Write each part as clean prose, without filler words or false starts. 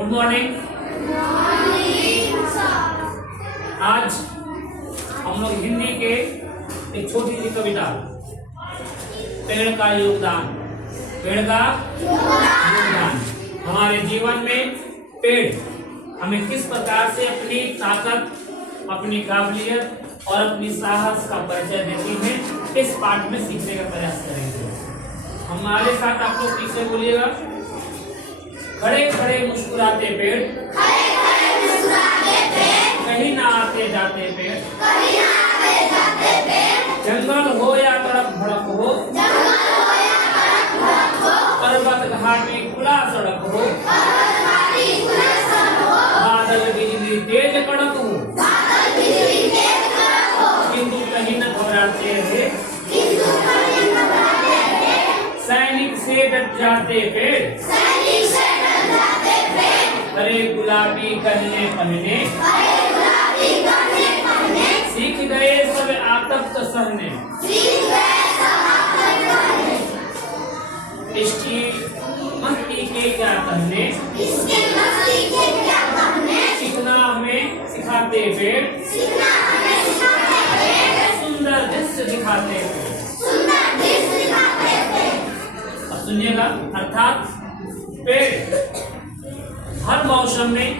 Good morning. आज हम लोग हिंदी के एक छोटी सी कविता पेड़ का योगदान, पेड़ का योगदान हमारे जीवन में पेड़ हमें किस प्रकार से अपनी ताकत, अपनी काबिलियत और अपनी साहस का परिचय देती है, इस पाठ में सीखने का प्रयास करेंगे। हमारे साथ आप लोग पीछे बोलिएगा। खड़े खड़े मुस्कुराते पेड़, कहीं ना आते जाते पेड़, जंगल हो या तड़प भड़क हो, पर्वत घाटी खुला सड़क हो, बादल बिजली तेज कड़क हो, किंतु कहीं न घबराते हैं, सैनिक से डट जाते पेड़, हरे गुलाबी गहने पहने, सीख गए सब आतंक सहने, इसकी मस्ती के क्या कहने, सीखना हमें सिखाते पेड़, सुंदर दृश्य दिखाते पेड़। अब सुनिएगा, अर्थात पेड़ हर मौसम में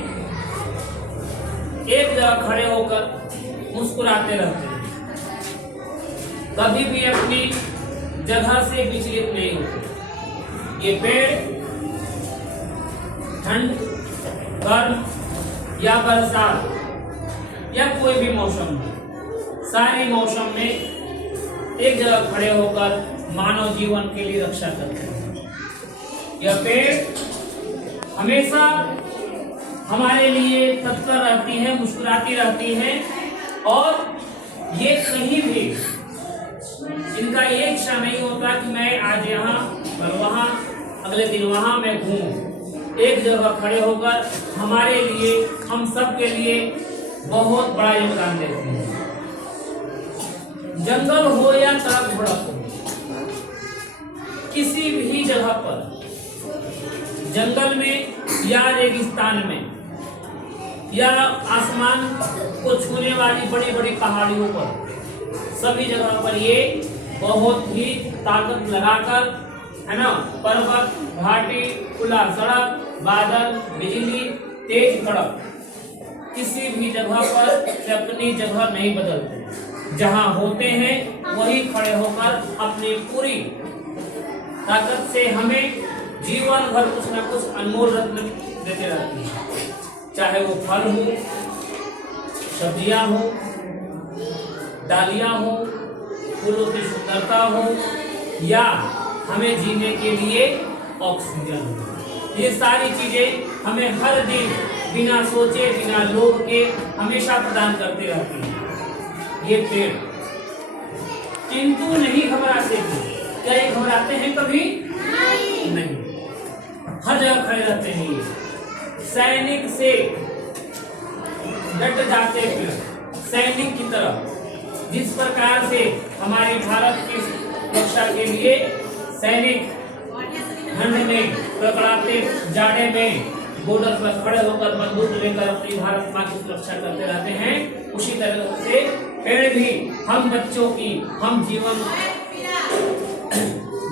एक जगह खड़े होकर मुस्कुराते रहते हैं, कभी भी अपनी जगह से विचलित नहीं होते। ये पेड़ ठंड, गर्म या बरसात या कोई भी मौसम हो, सारे मौसम में एक जगह खड़े होकर मानव जीवन के लिए रक्षा करते हैं। यह पेड़ हमेशा हमारे लिए तत्पर रहती है, मुस्कुराती रहती है, और ये कहीं भी इनका ये इच्छा नहीं होता कि मैं आज यहाँ कल वहाँ, अगले दिन वहाँ मैं घूमूं। एक जगह खड़े होकर हमारे लिए, हम सब के लिए बहुत बड़ा योगदान देते हैं। जंगल हो या तड़प भड़क हो, किसी भी जगह पर, जंगल में या रेगिस्तान में या आसमान को छूने वाली बड़ी बड़ी पहाड़ियों पर, सभी जगह पर ये बहुत ही ताकत लगाकर, है ना, पर्वत घाटी खुला सड़क, बादल बिजली तेज कड़क, किसी भी जगह पर से अपनी जगह नहीं बदलते। जहां होते हैं वही खड़े होकर अपनी पूरी ताकत से हमें जीवन भर कुछ न कुछ अनमोल रत्न देते रहती है, चाहे वो फल हो, सब्जियां हो, डालियां हो, फूलों की सुंदरता हो, या हमें जीने के लिए ऑक्सीजन हो। ये सारी चीजें हमें हर दिन बिना सोचे बिना लोभ के हमेशा प्रदान करते रहती हैं ये पेड़, किंतु नहीं घबराते। क्या ये घबराते हैं कभी? नहीं। हर जगह खड़े रहते हैं ये, सैनिक से डट जाते हैं, सैनिक की तरफ। जिस प्रकार से हमारे भारत की रक्षा के लिए सैनिक ठंड में, कड़कड़ाते जाड़े में बॉर्डर पर खड़े होकर बंदूक लेकर अपनी भारत माँ की सुरक्षा करते रहते हैं, उसी तरह से पेड़ भी हम बच्चों की, हम जीवन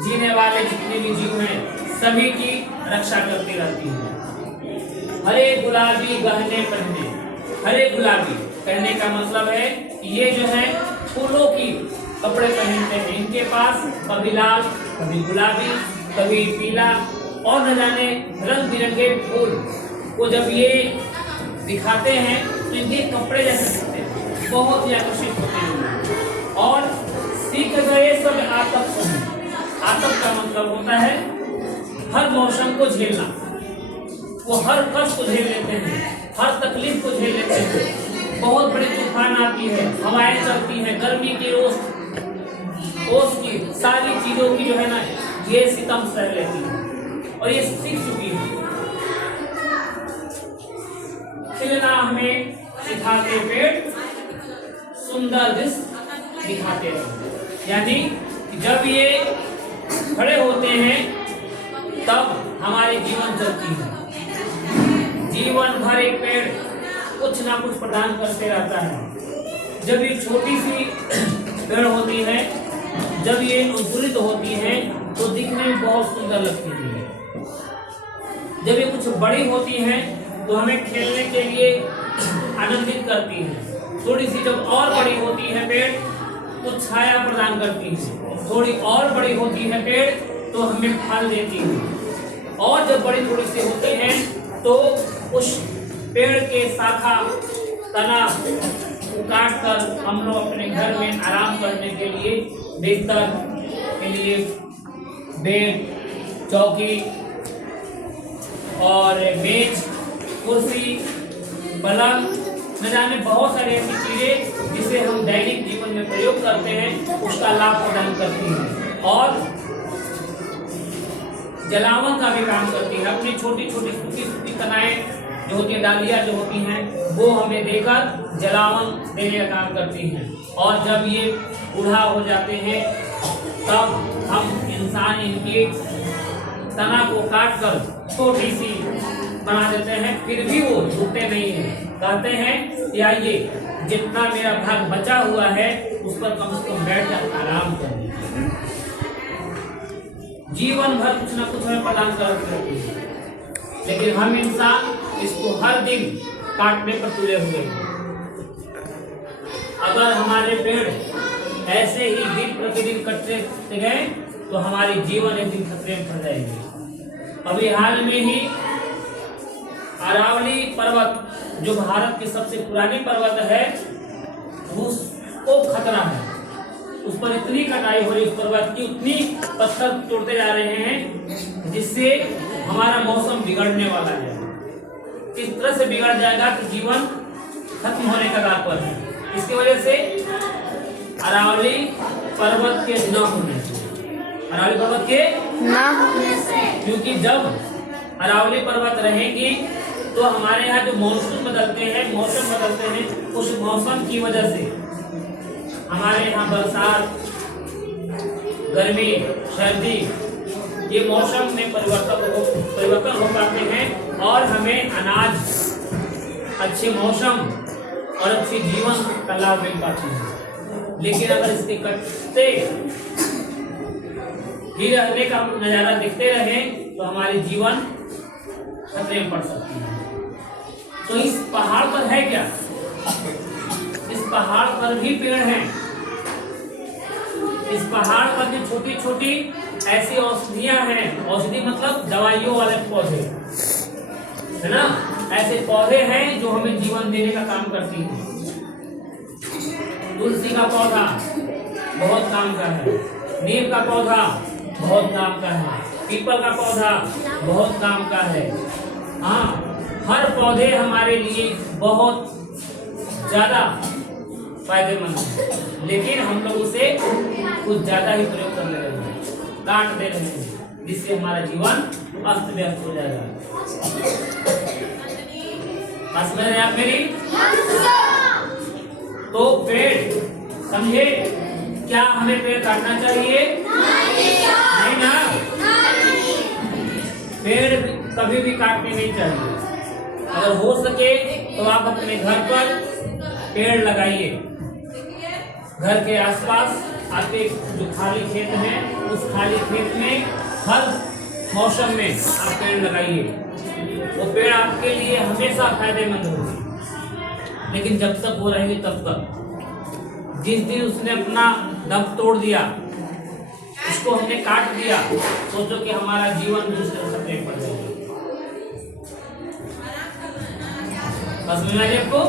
जीने वाले जितने भी जीव हैं सभी की रक्षा करती रहती है। हरे गुलाबी गहने पहने, हरे गुलाबी कहने का मतलब है ये जो है फूलों की कपड़े पहनते हैं। इनके पास कभी लाल, कभी गुलाबी, कभी पीला, और न जाने रंग बिरंगे फूल को जब ये दिखाते हैं तो इनके कपड़े जैसे दिखते हैं, बहुत ही आकर्षित होते हैं। और सीख गए सब आतंक सहने, आतंक का मतलब होता है हर मौसम को झेलना। वो हर कष्ट को झेल लेते हैं, हर तकलीफ को झेल लेते हैं। बहुत बड़ी तूफान आती है, हवाएं चलती हैं, गर्मी की ओस की सारी चीजों की जो है ना, ये सितम सह लेती है और ये सीख चुकी है। खिलना हमें सिखाते पेड़, सुंदर दृश्य दिखाते हैं। यानी जब ये खड़े होते हैं तब हमारी जीवन चलती है। जीवन भर एक पेड़ कुछ ना कुछ प्रदान करते रहता है। जब ये छोटी सी पेड़ होती है, जब ये अंकुरित होती है तो दिखने में बहुत सुंदर लगती है। जब ये कुछ बड़ी होती है तो हमें खेलने के लिए आनंदित करती है। थोड़ी सी जब और बड़ी होती है पेड़ तो छाया प्रदान करती है। थोड़ी और बड़ी होती है पेड़ तो हमें फल देती है। और जब बड़ी थोड़ी सी होती है तो उस पेड़ के शाखा तना काट कर हम लोग अपने घर में आराम करने के लिए, बिस्तर के लिए, बेड, चौकी और मेज, कुर्सी, पलंग, न जाने बहुत सारी ऐसी चीजें जिसे हम दैनिक जीवन में प्रयोग करते हैं, उसका लाभ प्रदान करती हैं और जलावन का भी काम करती है। अपनी छोटी छोटी सूखी तनाएं जो होती है, डालियां जो होती हैं, वो हमें देकर जलावन देने का काम करती हैं। और जब ये बूढ़ा हो जाते हैं तब हम इंसान इनके तना को काट कर छोटी सी बना देते हैं, फिर भी वो झुकते नहीं हैं। कहते हैं कि आइए जितना मेरा भाग बचा हुआ है उस पर कम से कम बैठ कर आराम करें। जीवन भर कुछ ना कुछ हमें प्रदान करते रहते हैं, लेकिन हम इंसान इसको हर दिन काटने पर तुले हुए हैं। अगर हमारे पेड़ ऐसे ही दिन प्रतिदिन कटते गए तो हमारी जीवन एक दिन खतरे में पड़ जाएगी। अभी हाल में ही अरावली पर्वत जो भारत की सबसे पुरानी पर्वत है उसको खतरा है। उस पर इतनी कटाई हो रही उस पर्वत की, उतनी पत्थर तोड़ते जा रहे हैं जिससे हमारा मौसम बिगड़ने वाला है। किस तरह से बिगड़ जाएगा कि जीवन खत्म होने का कगार पर है। इसकी वजह से अरावली पर्वत के न होने से, अरावली पर्वत के न होने से, क्योंकि जब अरावली पर्वत रहेगी तो हमारे यहाँ जो मौसम बदलते हैं, उस मौसम की वजह से हमारे यहाँ बरसात, गर्मी, सर्दी, ये मौसम में परिवर्तन हो पाते हैं और हमें अनाज, अच्छे मौसम और अच्छी जीवन का लाभ मिल पाते हैं। लेकिन अगर इसके कटते ही रहने का नजारा देखते रहे तो हमारे जीवन खतरे में पड़ सकती है। तो इस पहाड़ पर है क्या? इस पहाड़ पर भी पेड़ हैं। इस पहाड़ पर भी छोटी छोटी ऐसी औषधियां हैं। औषधि मतलब दवाइयों वाले पौधे, है ना? ऐसे पौधे हैं जो हमें जीवन देने का काम करती हैं। तुलसी का पौधा बहुत काम का है, नीम का पौधा बहुत काम का है, पीपल का पौधा बहुत काम का है। हाँ, हर पौधे हमारे लिए बहुत ज्यादा फायदेमंद है, लेकिन हम लोग उसे कुछ ज्यादा ही प्रयोग कर ले रहे हैं, काट दे रहे हैं, जिससे हमारा जीवन अस्त व्यस्त हो जाएगा। बस में आप मेरी तो पेड़ समझे, क्या हमें पेड़ काटना चाहिए? नहीं ना, पेड़ कभी भी काटने नहीं चाहिए। अगर हो सके तो आप अपने घर पर पेड़ लगाइए। घर के आसपास आपके जो खाली खेत है उस खाली खेत में हर मौसम में आप पेड़ लगाइए। वो पेड़ आपके लिए हमेशा फायदेमंद होगी, लेकिन जब तक वो रहेंगे तब तक। जिस दिन उसने अपना दम तोड़ दिया, उसको हमने काट दिया, सोचो कि हमारा जीवन दूसरे खतरे में पड़ जाएगा। बस मिला आपको?